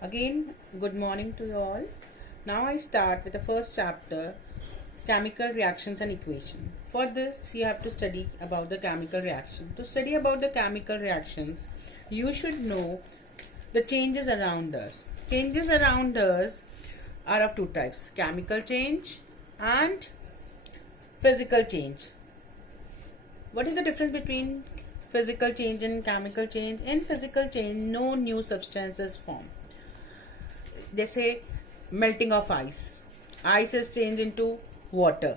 Again, good morning to you all. Now I start with the first chapter, chemical reactions and equation. For this, you have to study about the chemical reaction. To study about the chemical reactions, you should know the changes around us. Changes around us are of two types: chemical change and physical change. What is the difference between physical change and chemical change? In physical change, no new substances form. They say melting of ice is changed into water,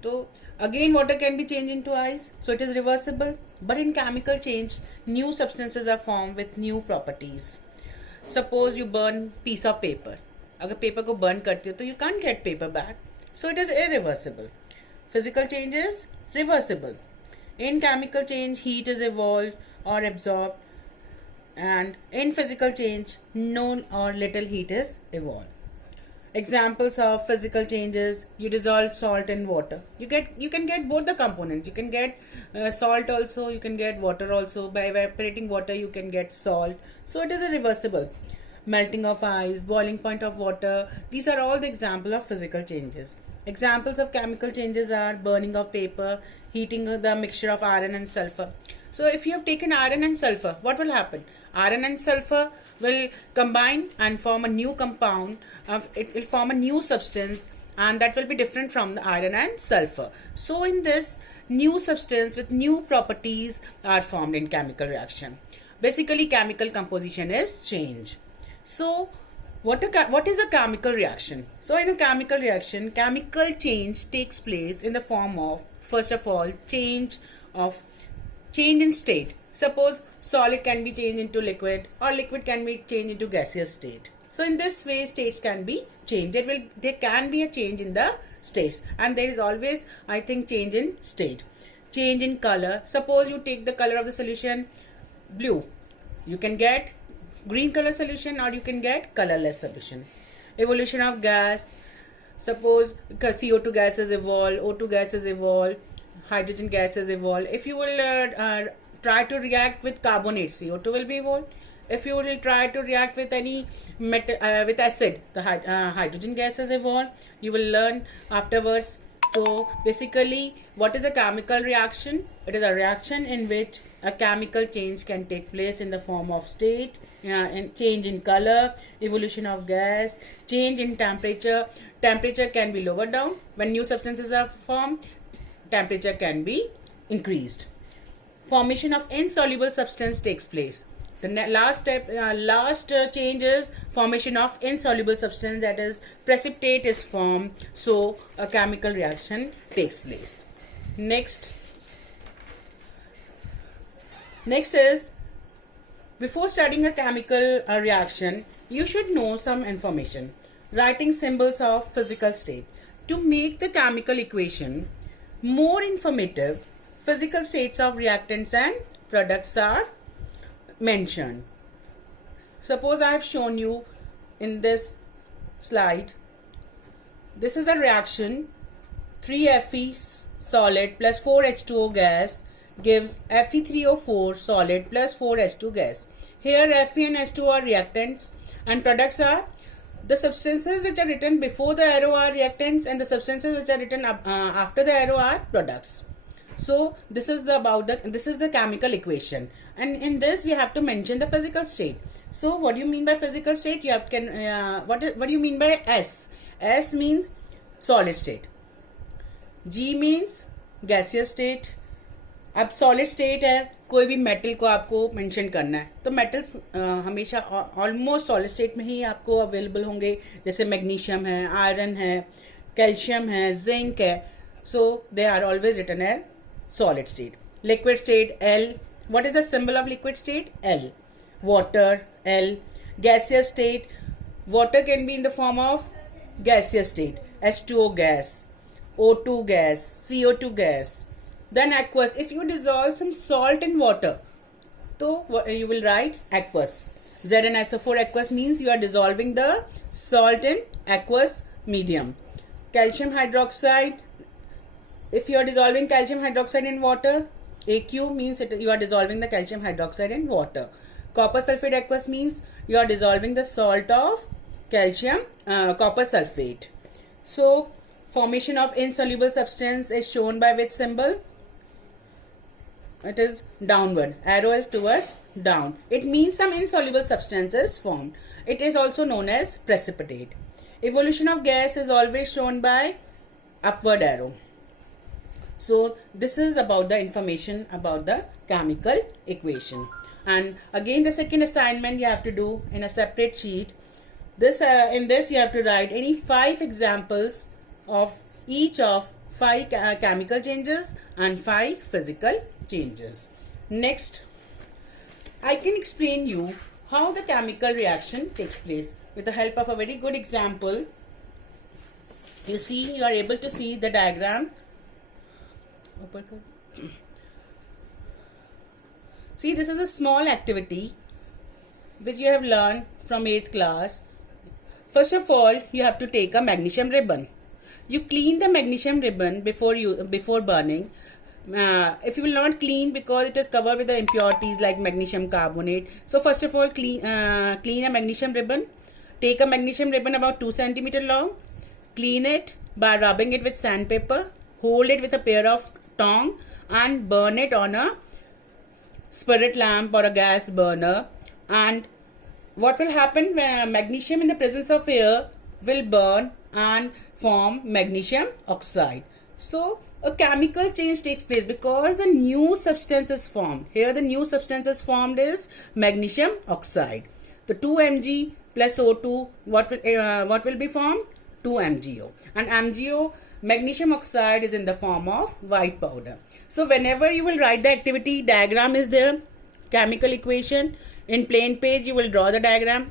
so again water can be changed into ice, so it is reversible. But in chemical change, new substances are formed with new properties. Suppose you burn piece of paper, अगर paper को burn करते हो तो you can't get paper back, so it is irreversible. Physical change is reversible. In chemical change, heat is evolved or absorbed, and in physical change, no or little heat is evolved. Examples of physical changes: you dissolve salt in water. You can get both the components. You can get salt also. You can get water also. By evaporating water, you can get salt. So it is irreversible. Melting of ice, boiling point of water. These are all the example of physical changes. Examples of chemical changes are burning of paper, heating the mixture of iron and sulfur. So if you have taken iron and sulfur, what will happen? Iron and sulfur will combine and form a new compound. It will form a new substance, and that will be different from the iron and sulfur. So in this, new substance with new properties are formed in chemical reaction. Basically, chemical composition is change. So what is a chemical reaction? So in a chemical reaction, chemical change takes place in the form of, first of all, change in state. Suppose solid can be changed into liquid, or liquid can be changed into gaseous state. So in this way, states can be changed. There can be a change in the states, and there is always, I think, change in state. Change in color. Suppose you take the color of the solution blue, you can get green color solution, or you can get colorless solution. Evolution of gas. Suppose CO2 gases evolve, O2 gases evolve, hydrogen gases evolve. If you will try to react with carbonate, CO2 will be evolved. If you will try to react with any with acid, the hydrogen gases evolve. You will learn afterwards. So basically, what is a chemical reaction? It is a reaction in which a chemical change can take place in the form of state, and change in color, evolution of gas, change in temperature. Temperature can be lowered down when new substances are formed. Temperature can be increased. Formation of insoluble substance takes place. The last step, change is formation of insoluble substance, that is, precipitate is formed. So a chemical reaction takes place. Next is, before studying a chemical reaction, you should know some information. Writing symbols of physical state. To make the chemical equation more informative, physical states of reactants and products are mentioned. Suppose I have shown you in this slide. This is a reaction. 3Fe solid plus 4H2O gas gives Fe3O4 solid plus 4H2 gas. Here Fe and H2O are reactants, and products are the substances which are written before the arrow are reactants, and the substances which are written after the arrow are products. So this is the chemical equation, and in this we have to mention the physical state. So what do you mean by physical state? You have what do you mean by S? S means solid state. G means gaseous state. अब solid state है, कोई भी metal को आपको mention करना है, तो metals हमेशा ऑलमोस्ट सॉलिड स्टेट में ही आपको अवेलेबल होंगे. जैसे मैग्नीशियम है, आयरन है, कैल्शियम है, जिंक है. So they are always written as solid state. Liquid state, L. What is the symbol of liquid state? L. Water, L. Gaseous state, water can be in the form of gaseous state, H2O gas, O2 gas, CO2 gas. Then aqueous. If you dissolve some salt in water, so you will write aqueous. ZnSO4 aqueous means you are dissolving the salt in aqueous medium. Calcium hydroxide. If you are dissolving calcium hydroxide in water, AQ means you are dissolving the calcium hydroxide in water. Copper sulfate aqueous means you are dissolving the salt of calcium copper sulfate. So formation of insoluble substance is shown by which symbol? It is downward. Arrow is towards down. It means some insoluble substance is formed. It is also known as precipitate. Evolution of gas is always shown by upward arrow. So this is about the information about the chemical equation. And again, the second assignment you have to do in a separate sheet. In this you have to write any 5 examples of each of 5 chemical changes and 5 physical changes. Next, I can explain you how the chemical reaction takes place with the help of a very good example. You are able to see the diagram. See, this is a small activity which you have learned from 8th class. First of all, you have to take a magnesium ribbon. You clean the magnesium ribbon before burning. If you will not clean, because it is covered with the impurities like magnesium carbonate. So first of all, clean a magnesium ribbon. Take a magnesium ribbon about 2 cm long. Clean it by rubbing it with sandpaper. Hold it with a pair of tongs and burn it on a spirit lamp or a gas burner. And what will happen when magnesium in the presence of air will burn and form magnesium oxide. So a chemical change takes place because the new substance is formed. Here the new substance is formed is magnesium oxide. The 2 Mg plus O2, what will be formed? 2 MgO. And MgO, magnesium oxide, is in the form of white powder. So whenever you will write the activity, diagram is there, chemical equation. In plain page you will draw the diagram,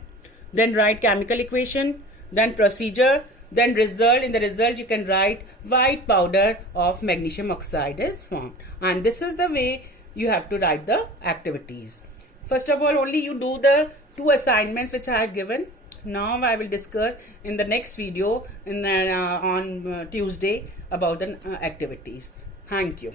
then write chemical equation, then procedure, then result. In the result you can write white powder of magnesium oxide is formed. And this is the way you have to write the activities. First of all, only you do the 2 assignments which I have given. Now I will discuss in the next video on Tuesday about the activities. Thank you.